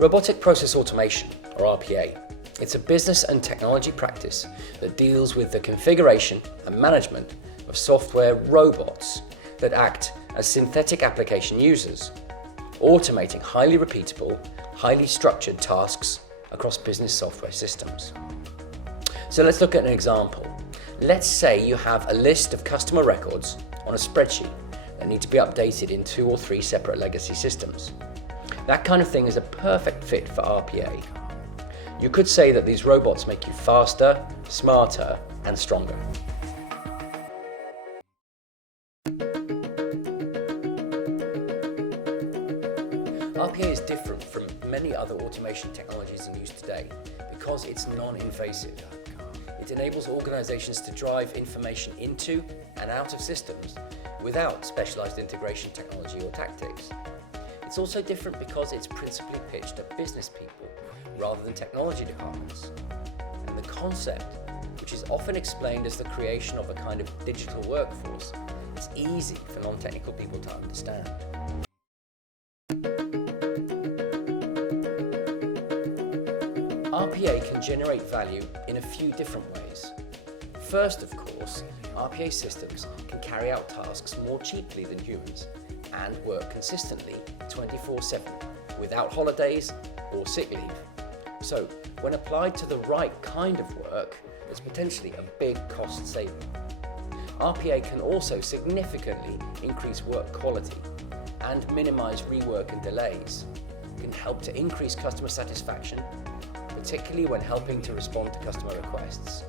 Robotic Process Automation, or RPA, it's a business and technology practice that deals with the configuration and management of software robots that act as synthetic application users, automating highly repeatable, highly structured tasks across business software systems. So let's look at an example. Let's say you have a list of customer records on a spreadsheet that need to be updated in 2 or 3 separate legacy systems. That kind of thing is a perfect fit for RPA. You could say that these robots make you faster, smarter, and stronger. RPA is different from many other automation technologies in use today because it's non-invasive. It enables organizations to drive information into and out of systems without specialized integration technology or tactics. It's also different because it's principally pitched at business people rather than technology departments. And the concept, which is often explained as the creation of a kind of digital workforce, is easy for non-technical people to understand. RPA can generate value in a few different ways. First, of course, RPA systems can carry out tasks more cheaply than humans and work consistently 24/7 without holidays or sick leave. So, when applied to the right kind of work, there's potentially a big cost saving. RPA can also significantly increase work quality and minimize rework and delays. It can help to increase customer satisfaction, particularly when helping to respond to customer requests.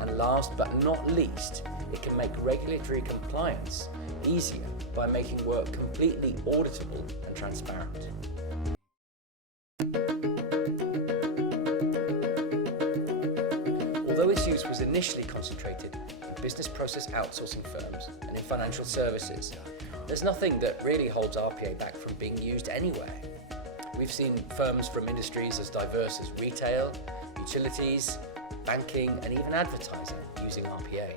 And last but not least, it can make regulatory compliance easier by making work completely auditable and transparent. Although its use was initially concentrated in business process outsourcing firms and in financial services, there's nothing that really holds RPA back from being used anywhere. We've seen firms from industries as diverse as retail, utilities, banking, and even advertising using RPA.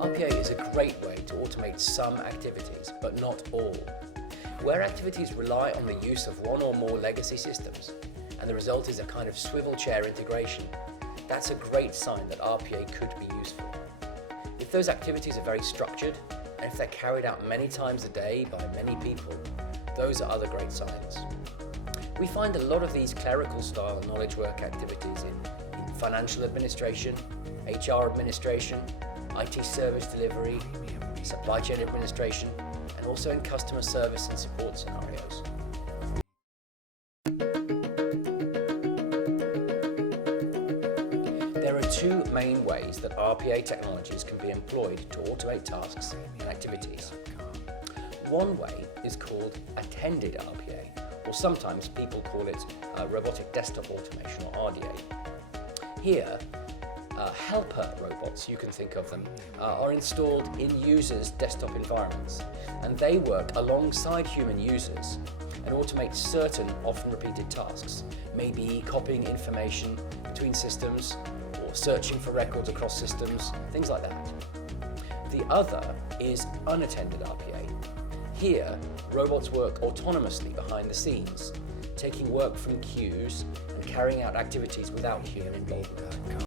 RPA is a great way to automate some activities, but not all. Where activities rely on the use of one or more legacy systems, and the result is a kind of swivel chair integration, that's a great sign that RPA could be useful. If those activities are very structured, and if they're carried out many times a day by many people, those are other great signs. We find a lot of these clerical style knowledge work activities in financial administration, HR administration, IT service delivery, supply chain administration, and also in customer service and support scenarios. There are 2 main ways that RPA technologies can be employed to automate tasks and activities. One way is called attended RPA, or sometimes people call it Robotic Desktop Automation, or RDA. Here, helper robots, you can think of them, are installed in users' desktop environments, and they work alongside human users and automate certain often repeated tasks, maybe copying information between systems or searching for records across systems, things like that. The other is unattended RPA. Here, robots work autonomously behind the scenes, taking work from queues and carrying out activities without human involvement.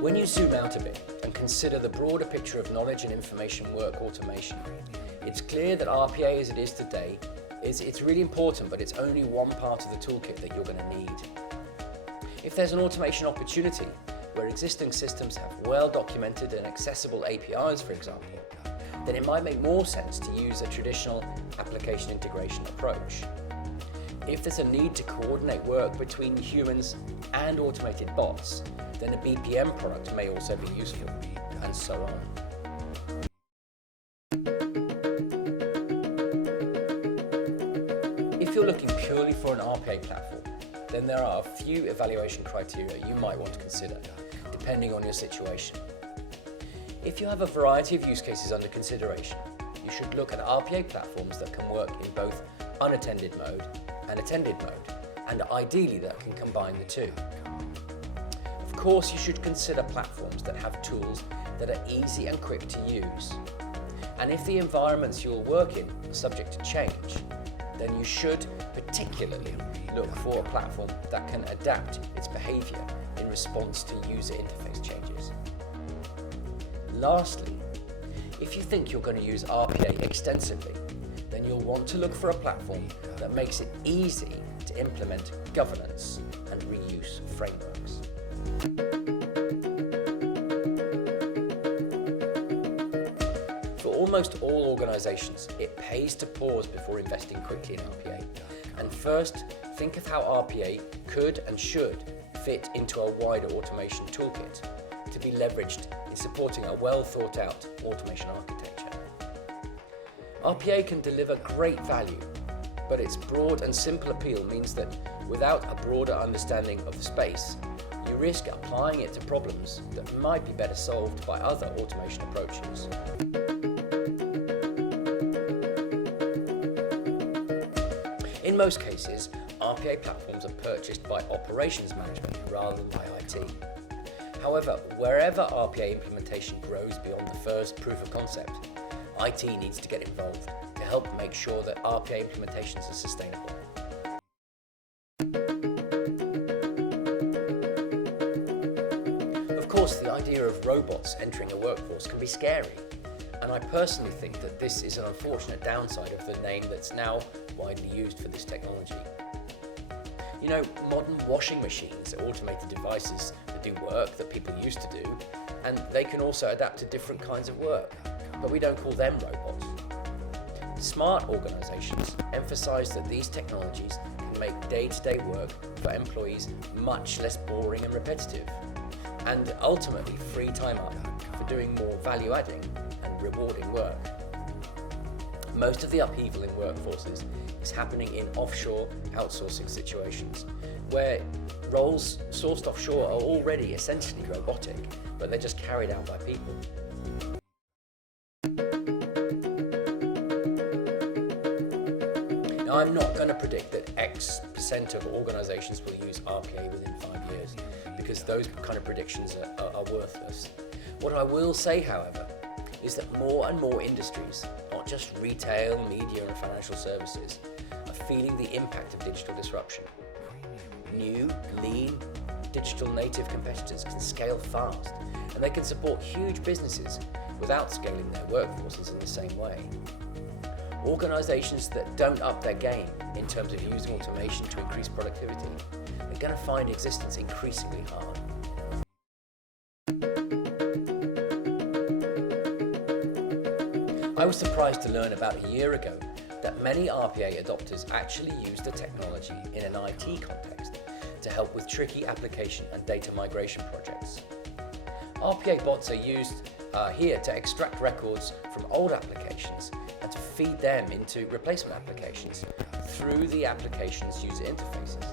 When you zoom out a bit and consider the broader picture of knowledge and information work automation, it's clear that RPA as it is today, it's really important, but it's only one part of the toolkit that you're going to need. If there's an automation opportunity where existing systems have well-documented and accessible APIs, for example, then it might make more sense to use a traditional application integration approach. If there's a need to coordinate work between humans and automated bots, then a BPM product may also be useful, and so on. If you're looking purely for an RPA platform, then there are a few evaluation criteria you might want to consider, depending on your situation. If you have a variety of use cases under consideration, you should look at RPA platforms that can work in both unattended mode and attended mode, and ideally that can combine the two. Of course, you should consider platforms that have tools that are easy and quick to use. And if the environments you'll work in are subject to change, then you should particularly look for a platform that can adapt its behavior in response to user interface changes. Lastly, if you think you're going to use RPA extensively, then you'll want to look for a platform that makes it easy to implement governance and reuse frameworks. For almost all organizations, it pays to pause before investing quickly in RPA. And first, think of how RPA could and should fit into a wider automation toolkit to be leveraged in supporting a well-thought-out automation architecture. RPA can deliver great value, but its broad and simple appeal means that without a broader understanding of the space, you risk applying it to problems that might be better solved by other automation approaches. In most cases, RPA platforms are purchased by operations management rather than by IT. However, wherever RPA implementation grows beyond the first proof of concept, IT needs to get involved to help make sure that RPA implementations are sustainable. Of course, the idea of robots entering a workforce can be scary, and I personally think that this is an unfortunate downside of the name that's now widely used for this technology. You know, modern washing machines are automated devices that do work that people used to do, and they can also adapt to different kinds of work, but we don't call them robots. Smart organizations emphasize that these technologies can make day-to-day work for employees much less boring and repetitive, and ultimately free time up for doing more value-adding and rewarding work. Most of the upheaval in workforces is happening in offshore outsourcing situations, where roles sourced offshore are already essentially robotic, but they're just carried out by people. Now, I'm not going to predict that X% of organizations will use RPA within 5 years, because those kind of predictions are worthless. What I will say, however, is that more and more industries, not just retail, media and financial services, are feeling the impact of digital disruption. New, lean, digital native competitors can scale fast, and they can support huge businesses without scaling their workforces in the same way. Organizations that don't up their game in terms of using automation to increase productivity are going to find existence increasingly hard. I was surprised to learn about a year ago that many RPA adopters actually use the technology in an IT context to help with tricky application and data migration projects. RPA bots are used here to extract records from old applications and to feed them into replacement applications through the application's user interfaces.